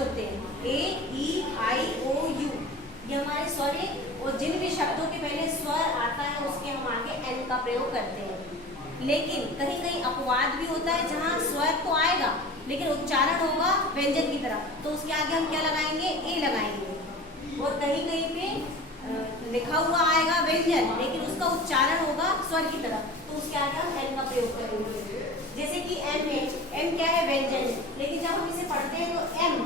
होते हैं, ए ई आई ओ यू, ये हमारे स्वर है। और जिन भी शब्दों के पहले स्वर आता है उसके हम आगे एन का प्रयोग करते हैं। लेकिन कहीं कहीं अपवाद भी होता है जहाँ स्वर तो आएगा लेकिन उच्चारण होगा व्यंजन की तरह, तो उसके आगे हम क्या लगाएंगे, ए लगाएंगे। और कहीं कहीं पे लिखा हुआ आएगा व्यंजन लेकिन उसका उच्चारण होगा स्वर की तरह, तो उसके आगे हम एन का प्रयोग करेंगे। जैसे कि एम है, एम क्या है, व्यंजन, लेकिन जब हम इसे पढ़ते हैं तो एम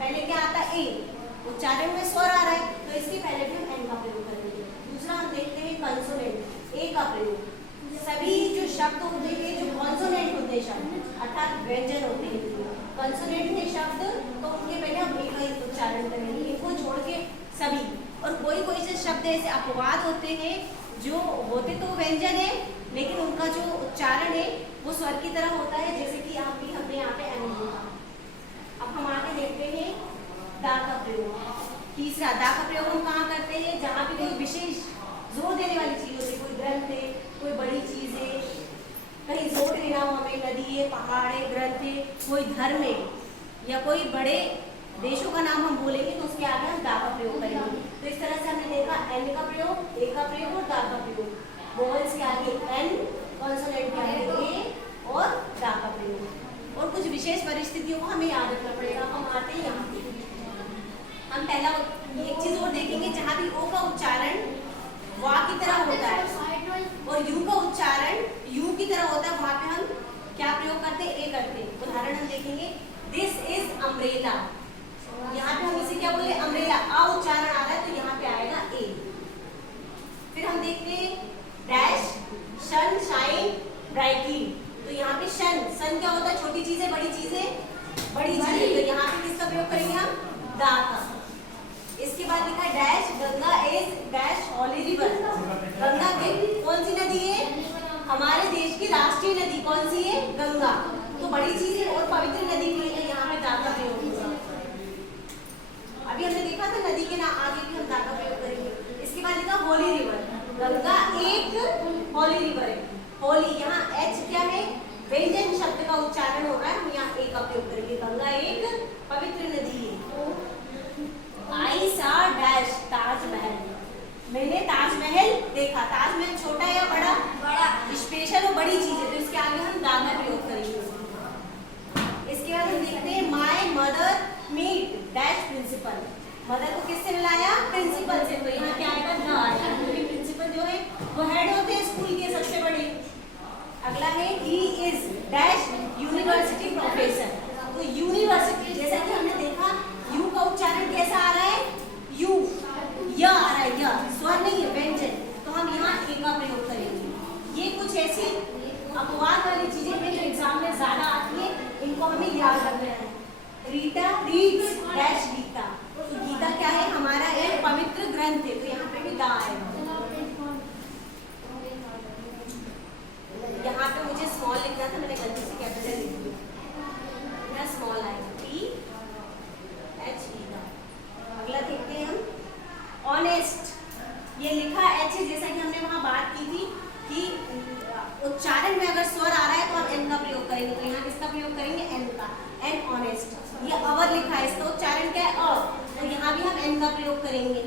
पहले क्या आता है, ए, उच्चारण में स्वर आ रहा है तो इसके पहले भी हम एन का प्रयोग करेंगे। दूसरा हम देखते हैं कंसोनेंट, ए का प्रयोग। सभी जो शब्द होते हैं, जो कॉन्सोनेंट होते हैं शब्द अर्थात व्यंजन होते हैं, कंसोनेंट के शब्द, तो उनके पहले हम ए का ही उच्चारण करेंगे, इनको छोड़ के सभी। और कोई कोई से शब्द ऐसे अपवाद होते हैं जो होते तो व्यंजन है लेकिन उनका जो उच्चारण है वो स्वर की तरह होता है, जैसे कि हमने यहाँ पे एम लिखा। अब हम आगे देखते हैं दा का प्रयोग। तीसरा, दा का प्रयोग हम कहाँ करते हैं, जहाँ पे कोई विशेष जोर देने वाली चीज होती है, कोई ग्रंथ है, कोई बड़ी चीज है, कहीं जोर देना हो हमें, नदी है, पहाड़ है, ग्रंथ है, कोई धर्म है या कोई बड़े देशों का नाम हम बोलेंगे तो उसके आगे हम दा का प्रयोग करेंगे। तो इस तरह से हमने देखा एन का प्रयोग, ए का प्रयोग और दा का प्रयोग। वोवेल्स के आगे एन, कॉन्सोनेंट के आगे ए और दा का प्रयोग। और कुछ विशेष परिस्थितियों को हमें याद रखना पड़ेगा। हम आते हैं यहाँ पे, हम पहला एक चीज और देखेंगे, जहाँ भी ओ का उच्चारण वा की तरह होता है और यू का उच्चारण यू की तरह होता है, वहाँ पे हम क्या प्रयोग करते हैं, ए करते हैं। उदाहरण हम देखेंगे, दिस इज अम्ब्रेला, यहाँ पे हम इसे क्या बोले, अम्ब्रेला, आ उच्चारण आ रहा है तो यहाँ पे आएगा ए। फिर हम देखते हैं डैश, शन, शाइन, ब्राइटली, तो यहाँ पे शन, सन क्या होता है, छोटी चीजें, बड़ी चीजें, बड़ी चीजें, तो यहाँ पे किसका प्रयोग करेंगे हम, दा का। इसके बाद लिखा है dash, Ganga is dash holy river, Ganga की कौन सी नदी है, हमारे देश की राष्ट्रीय नदी कौन सी है, गंगा, तो बड़ी चीजें और पवित्र नदी के लिए यहाँ पे दा का प्रयोग होगा। अभी हमने देखा था नदी के नाम आगे भी हम दा का प्रयोग करेंगे। इसके बाद लिखा होली रिवर, गंगा एक होली रिवर है, होली, यहाँ एच क्या है, व्यंजन शब्द का उच्चारण हो रहा है, हम यहाँ ए का प्रयोग करेंगे, गंगा एक पवित्र नदी है। आई सा डैश ताजमहल, मैंने ताजमहल देखा, ताजमहल छोटा या बड़ा, बड़ा, स्पेशल और बड़ी चीज है तो इसके आगे हम दा का प्रयोग करेंगे। इसके बाद हम देखते हैं my mother meet dash principal, mother को किससे मिलाया, प्रिंसिपल से, तो यहाँ क्या आएगा, दा आएगा, क्योंकि प्रिंसिपल जो है वो हेड होते हैं स्कूल के सबसे बड़े। अगला है he is dash university professor, तो यूनिवर्सिटी, जैसा कि हमने देखा यू का उच्चारण कैसा आ रहा है, यू, य आ रहा है, य स्वर नहीं है, व्यंजन, तो हम यहाँ ए का प्रयोग करेंगे। ये कुछ ऐसी अपवाद वाली चीजें हैं जो एग्जाम में ज्यादा आती है, इनको हमें याद रखना है। रीटा रीड्स डैश गीता, तो गीता क्या है, हमारा एक पवित्र ग्रंथ है, तो यहाँ पे भी दा आएगा। यहाँ पे मुझे स्मॉल लिखना था, मैंने गलती से कैपिटल लिख दिया, यहाँ स्मॉल आएगा, टी एच ई दा। अगला देखते हैं हम ऑनेस्ट, ये लिखा एच है, जैसा कि हमने वहाँ बात की थी कि उच्चारण में अगर स्वर आ रहा है तो हम एन का प्रयोग करेंगे, तो यहाँ किसका प्रयोग करेंगे, एन का, एन ऑनेस्ट। ये अवर लिखा है, इसका उच्चारण क्या है, अ, तो यहाँ भी हम एन का प्रयोग करेंगे।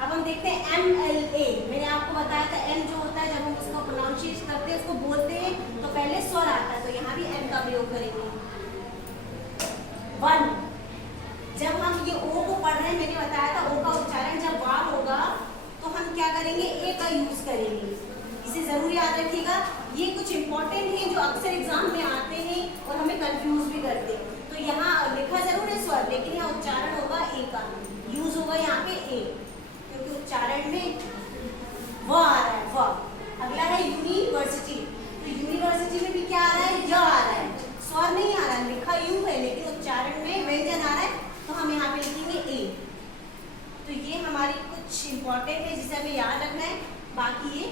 अब हम देखते हैं एम एल ए, मैंने आपको बताया था एन जो होता है जब हम इसको प्रोनाउंसिएट करते हैं, उसको बोलते हैं तो पहले स्वर आता है, तो यहाँ भी एन का प्रयोग करेंगे। वन, जब हम ये ओ को पढ़ रहे हैं, मैंने बताया था ओ का उच्चारण जब वा होगा तो हम क्या करेंगे, ए का यूज करेंगे, इसे जरूर याद रखिएगा। ये कुछ इंपॉर्टेंट है जो अक्सर एग्जाम में आते हैं और हमें कंफ्यूज भी करते हैं। तो यहाँ लिखा जरूर है स्वर, लेकिन यहाँ उच्चारण होगा ए का, यूज होगा यहाँ पे ए, क्योंकि उच्चारण में व आ रहा है, व। अगला है यूनिवर्सिटी, तो यूनिवर्सिटी में भी क्या आ रहा है, य आ रहा है, स्वर नहीं आ रहा है, लिखा यू है लेकिन उच्चारण में व्यंजन आ रहा है, तो हम यहाँ पे लिखेंगे ए। तो ये हमारी कुछ इंपॉर्टेंट है जिसे हमें याद रखना है, बाकी ये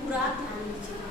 पूरा ध्यान दीजिए।